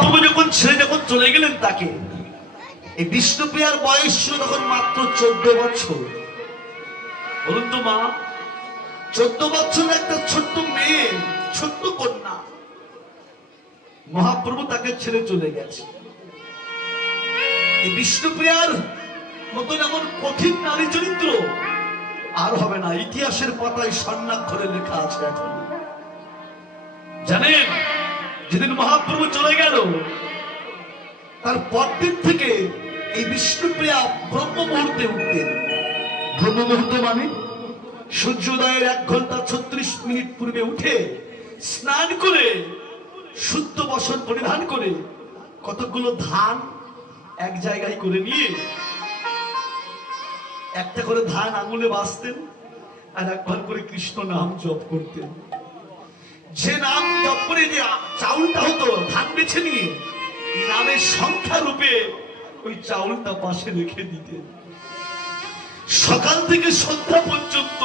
মহাপ্রভু যখন ছেড়ে যখন চলে গেলেন তাকে, এই বিষ্ণুপ্রিয়ার বয়স ছিল তখন মাত্র 14 বছর। বলুন তো মা, 14 বছরের একটা ছোট্ট মেয়ে, ছোট্ট কন্যা, মহাপ্রভু তাকে ছেড়ে চলে গেছে। এই বিষ্ণুপ্রিয়ার মতন এমন কঠিন নারী চরিত্র আর হবে না, ইতিহাসের পাতায় স্বর্ণাক্ষরে লেখা আছে। এখন জানেন, যেদিন মহাপ্রভু চলে গেল তার পরদিন থেকে এই বিষ্ণুপ্রিয়া ব্রহ্ম মুহূর্তে উঠতেন। ব্রহ্ম মুহূর্ত মানে সূর্যোদয়ের 1 ঘন্টা 36 মিনিট পূর্বে উঠে স্নান করে শুদ্ধ বস্ত্র পরিধান করে কতগুলো ধান এক জায়গায় করে নিয়ে একটা করে ধান আঙুলে বাঁধতেন আর একবার করে কৃষ্ণ নাম জপ করতেন। যে নাম জপ করে যে চাউলটা হতো ধান বেছে নিয়ে নামের সংখ্যা রূপে ওই চাউলটা পাশে রেখে দিতেন। সকাল থেকে সন্ধ্যা পর্যন্ত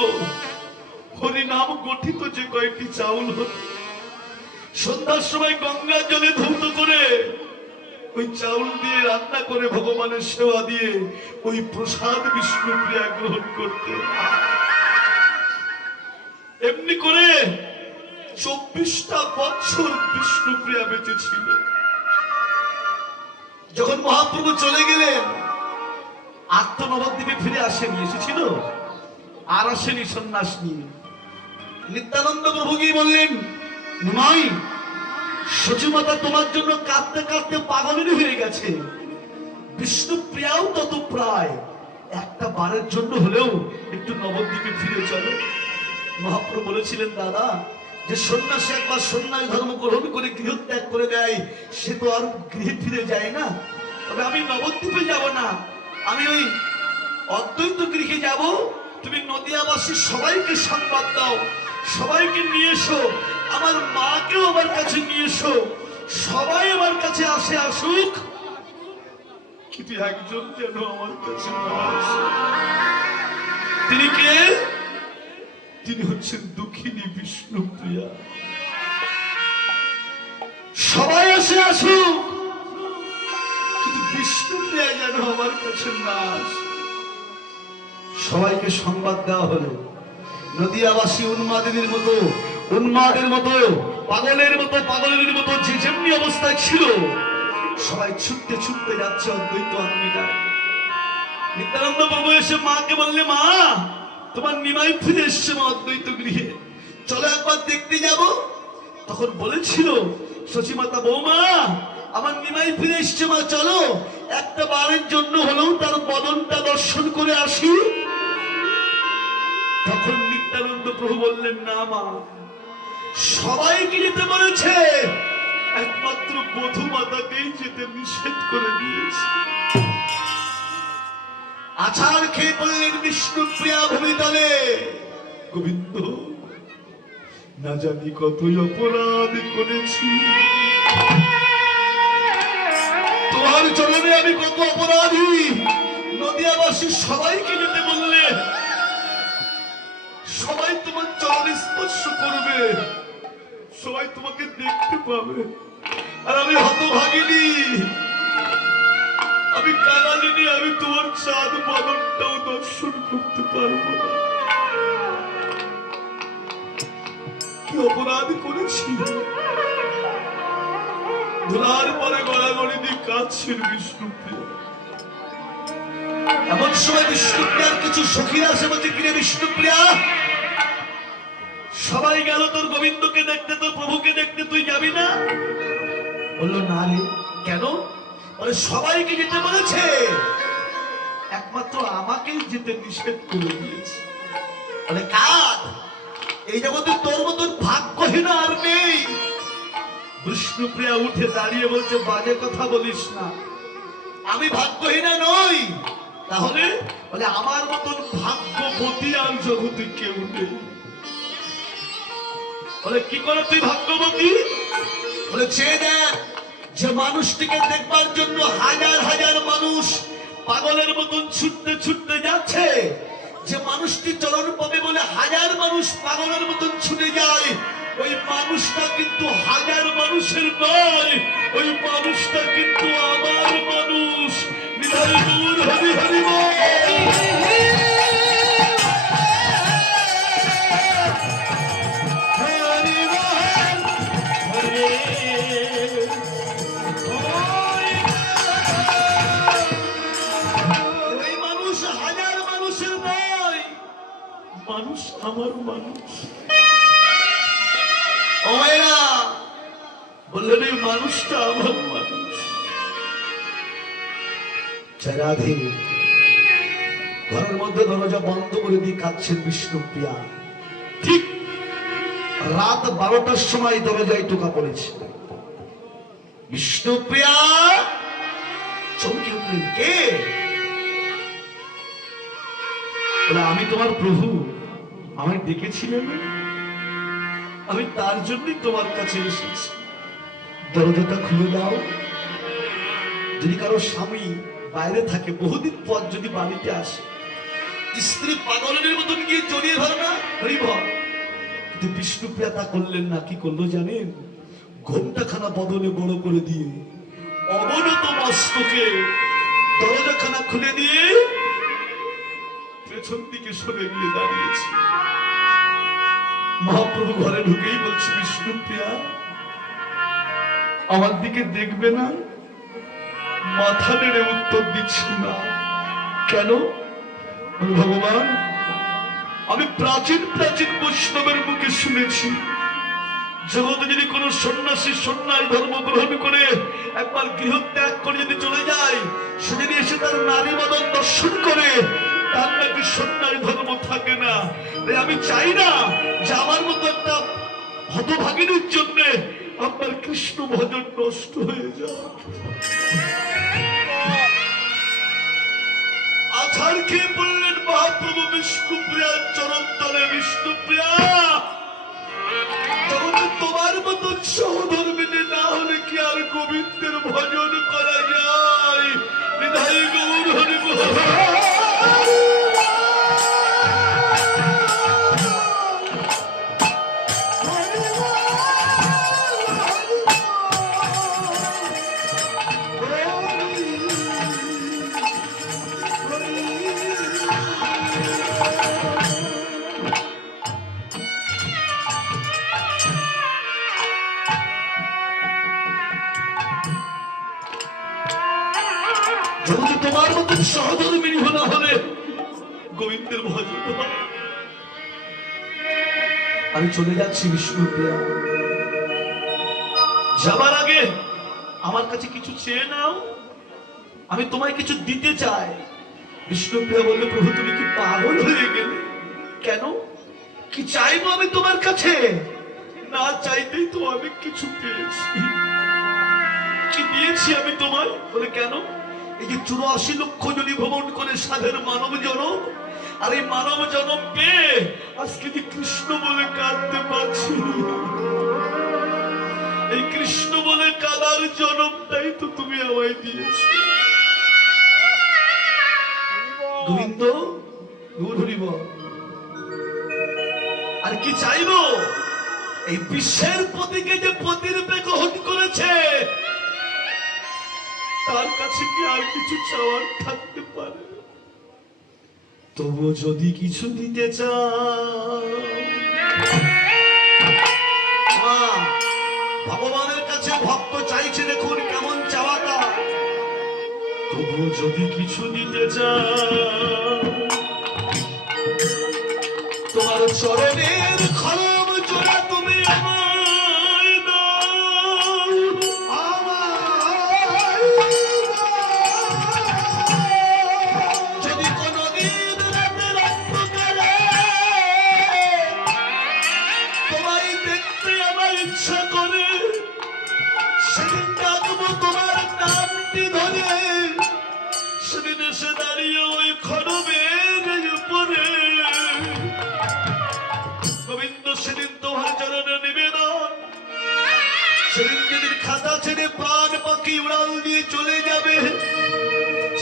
হরি নাম গঠিত যে কয়েকটি চাউল হতো, সন্ধ্যার সময় গঙ্গা জলে ধৌত করে ওই চাউল দিয়ে রান্না করে ভগবানের সেবা দিয়ে ওই প্রসাদ বিষ্ণুপ্রিয়া গ্রহণ করতেন। এমনি করে 24টা বছর বিষ্ণুপ্রিয়া বেঁচে ছিল। যখন মহাপ্রভু চলে গেলেন আর তো নবদ্বীপে ফিরে আসেনি, এসেছিল আর আসেনি সন্ন্যাস নিয়ে। নিত্যানন্দ প্রভু গিয়ে বললেন, নিমাই, সচিমাতা তোমার জন্য কাঁদতে কাঁদতে পাগলের হয়ে গেছে, বিষ্ণুপ্রিয়াও তত প্রায়, একটা বারের জন্য হলেও একটু নবদ্বীপে ফিরে চলো। মহাপ্রভু বলেছিলেন, দাদা, যে সন্ন্যাসী একবার সন্ন্যাস ধর্ম গ্রহণ করে গৃহত্যাগ করে দেয় সে তো আর গৃহে ফিরে যায় না। তবে আমি নবদ্বীপে যাব না, আমি ওই অদ্বৈত গৃহে যাব। তুমি নদিয়াবাসী সবাইকে সংবাদ দাও, সবাইকে নিয়ে এসো, আমার মাকেও আমার কাছে নিয়ে এসো, সবাই আমার কাছে আসে, আসুক, কিন্তু একজন যেন আমার কাছে না আসে। তিনি কে? তিনি হচ্ছেন দুঃখিনী বিষ্ণুপ্রিয়া। সবাই আসে, আসুক, কিন্তু বিষ্ণুপ্রিয়া যেন আমার কাছে না আসে। সবাইকে সংবাদ দেওয়া হলো। নদিয়াবাসী উন্মাদের মতো পাগলের মতো যে যেমনি অবস্থায় ছিল, সবাই ছুটতে ছুটতে যাচ্ছে অদ্বৈত আত্মিকা। নিত্যানন্দ প্রভু এসে মাকে বললে, মা, তোমার নিমাই ফিরে এসছে মা অদ্বৈত গৃহে, চলো একবার দেখতে যাব। তখন বলেছিল সচিমাতা, বৌমা, আমার নিমাই ফিরে এসছে মা, চলো একটা বারের জন্য হলেও তার বদনটা দর্শন করে আসি। তখন নিত্যানন্দ প্রভু বললেন, না মা, সবাইকে যেতে বলেছে, একমাত্র বধূ মাতাকেই যেতে নিষেধ করে দিয়েছে। আছাড় খেয়ে পড়লেন বিষ্ণুপ্রিয়া ভূমিতলে। গোবিন্দ, না জানি কতই অপরাধ করেছি, তোমার চরণে আমি কত অপরাধী। নদিয়াবাসী সবাইকে যেতে বললে, সবাই তোমার চরণ স্পর্শ করবে, সবাই তোমাকে দেখতে পাবে, আর আমি হতভাগিনী, আমি কানালিনী, আমি তোমার চাঁদ বদনটাও দর্শন করতে পারবো না। কি অপরাধ করেছি? ধুলার পরে গড়াগড়ি দিয়ে কাঁদছেন বিষ্ণুপ্রিয়া। এমন সময় বিষ্ণুপ্রিয়ার কিছু সখীরা আসে, বলছে, কিরে বিষ্ণুপ্রিয়া, সবাই গেল তোর গোবিন্দকে দেখতে, তোর প্রভুকে দেখতে, তুই যাবি না? বললো, না রে। কেন? বলে, সবাইকে যেতে বলেছে, একমাত্র আমাকেই যেতে নিষেধ করে দিয়েছে। বলে, কাঁদ, এই জগতে তোর মতন ভাগ্যহীন আর নেই। বিষ্ণুপ্রিয়া উঠে দাঁড়িয়ে বলছে, বাজে কথা বলিস না, আমি ভাগ্যহীনা নই। তাহলে? বলে, আমার মতন ভাগ্যবতী আর জগতে কেউ নেই। বলে, কি করে তুই ভাগ্যবতী? বলে, চেয়ে দেখ, যে মানুষটিকে দেখবার জন্য হাজার হাজার মানুষ পাগলের মতন ছুটতে ছুটতে যাচ্ছে, যে মানুষটি চরণ পাবে বলে হাজার মানুষ পাগলের মতন ছুটে যায়, ওই মানুষটা কিন্তু হাজার মানুষের নয়, ওই মানুষ মানুষটা আমার মানুষ। রাধে ঘরের মধ্যে দরজা বন্ধ করে দিয়ে কাঁদছেন বিষ্ণুপ্রিয়া। ঠিক রাত 12টার সময় দরজায় টোকা পড়েছে। বিষ্ণুপ্রিয়া চমকে উঠলেন, কে? বলে, আমি তোমার প্রভু, আমায় ডেকেছিলেন, আমি তার জন্যই তোমার কাছে এসেছি, দরজাটা খুলে দাও। যদি কারো স্বামী বাইরে থাকে, বহুদিন পর যদি বাড়িতে আসে, স্ত্রী পাগলের মতন গিয়ে জড়িয়ে ধরে না, কিন্তু বিষ্ণুপ্রিয়া তা করলেন না। কি করলো জানেন? ঘোমটাখানা বদলে বড় করে দিয়ে অবনত মস্তকে দরজাখানা খুলে দিয়ে পেছন দিকে সরে গিয়ে দাঁড়িয়েছে। মহাপ্রভু ঘরে ঢুকেই বলছে, বিষ্ণুপ্রিয়া আমার দিকে দেখবে না? মাথা নেড়ে উত্তর দিচ্ছি না। কেন? ভগবান, আমি প্রাচীন প্রাচীন বৈষ্ণবের মুখে শুনেছি, জগতে যদি কোন সন্ন্যাসী সন্ন্যাস ধর্ম গ্রহণ করে একবার গৃহত্যাগ করে যদি চলে যায়, সে যদি এসে তার নারী মদন দর্শন করে, তার নাকি সন্ন্যাস ধর্ম থাকে না। আমি চাই না যে আমার মতো একটা হতভাগিনীর জন্য আপনার কৃষ্ণ ভজন নষ্ট হয়ে যায়। আছাড় খেয়ে বললেন মহাপ্রভু বিষ্ণুপ্রিয়ার চরণ তলে, বিষ্ণুপ্রিয়া তোমার মতন সহধর্মিনী না হলে কি আর গোবিন্দের ভজন করা যায়? বিধায়ী গৌর হরি তোমার মতন সহধর্মিনী না হলে গোবিন্দের ভজন। আমি চলে যাচ্ছি বিষ্ণুপ্রিয়া, যাবার আগে আমার কাছে কিছু চেয়ে নাও, আমি তোমায় কিছু দিতে চাই। বিষ্ণুপ্রিয়া বললে, প্রভু তুমি কি পাগল হয়ে গেলে? কেন? কি চাইবো আমি তোমার কাছে? না চাইতেই তো আমি কিছু পেয়েছি। কি দিয়েছি আমি তোমায়? বলে, কেন? এই যে 84 লক্ষ জনি ভ্রমণ করে সাধের মানব জনম, আর এই মানব জনম পেয়ে আজকে যে কৃষ্ণ বলে কাঁদতে পারছি, এই কৃষ্ণ বলে কাদার জনমটাই তো তুমি আমায় দিয়েছ। গোবিন্দ আর কি চাইবো? এই বিশ্বের পতিকে যে পতিরূপে গ্রহণ করেছে, তার কাছে কি আর কিছু চাওয়ার থাকতে পারে? তবু যদি কিছু দিতে চাও, ভগবানের কাছে ভক্ত চাইছে, দেখুন কেমন চাওয়াটা। তবু যদি কিছু দিতে চাও, তোমার চরণের খলম জোড়া তুমি আমায় দাও, যদি কোনদিন রাতের অন্ধকারে তোমায় দেখতে আমার ইচ্ছা করে, সেদিন ডাকবো তোমার নামটি ধরে, সেদিন এসে দাঁড়িয়ে ওই খড়মের উপরে গোবিন্দ সেদিন তোমার চরণে নিবেদন, সেদিন যেদিন খাতা ছেড়ে প্রাণ পাখি উড়াল দিয়ে চলে যাবে,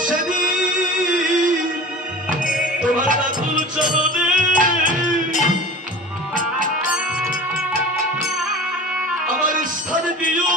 সেদিন তোমার আকুল চরণে আমার স্থান দিও।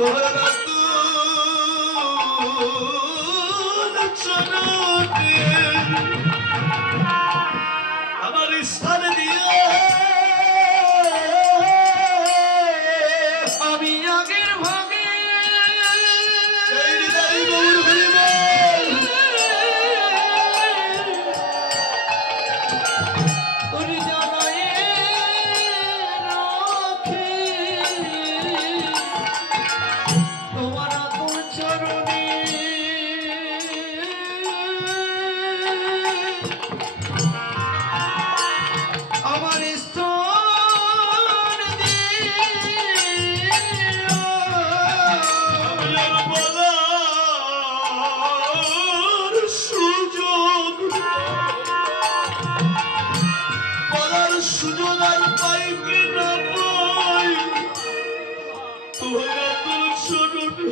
তোরা চরণে আমার স্থান দিয়ে আমি আগের ভাগে ওরে জানাই রাখি তোমার আতুল চরণে আমার স্তন দিও আমার বলার সুযোগ আর পাই কি না পাই তোরা তোর চরণে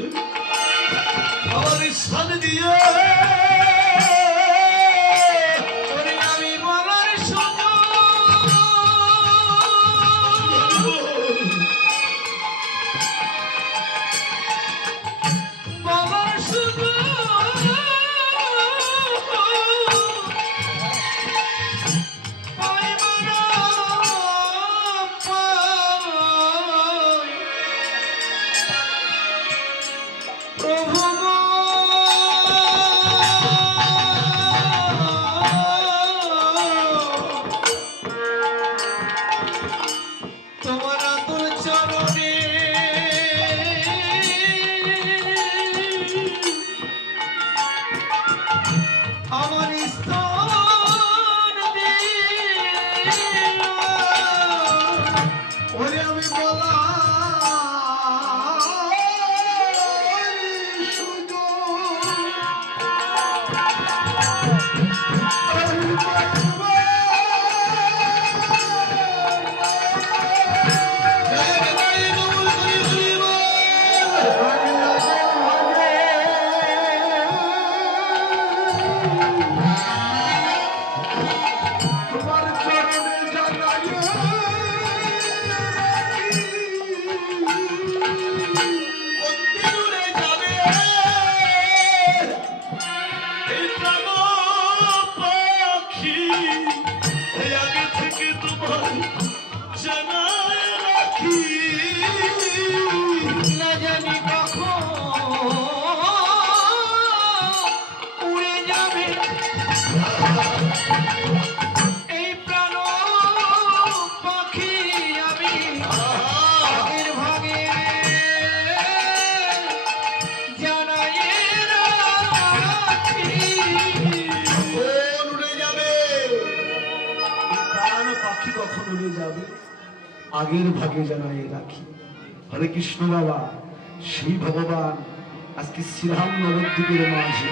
আমার স্থান দিয়ে ওরে আমি বলার সুযোগ বলার সুযোগ পাইব না পাই প্রভু গো তোমার আতুল চরণে আমার স্তন দিও ওরে আমি বলার তোমার চরণে জানাই দূরে যাবে এই প্রাণ পাখি এই আগে থেকে তোমার জানাই রাখি না জানি কখন উড়ে যাবে এই প্রাণ পাখি আমি আগের ভাগে জানাই রাখি কখন উড়ে যাবে প্রাণ পাখি কখন উড়ে যাবে আগের ভাগে জানাই রাখি। হরে কৃষ্ণ বাবা, সেই ভগবান আজকে শ্রীরাম নবদ্বীপের মাঝে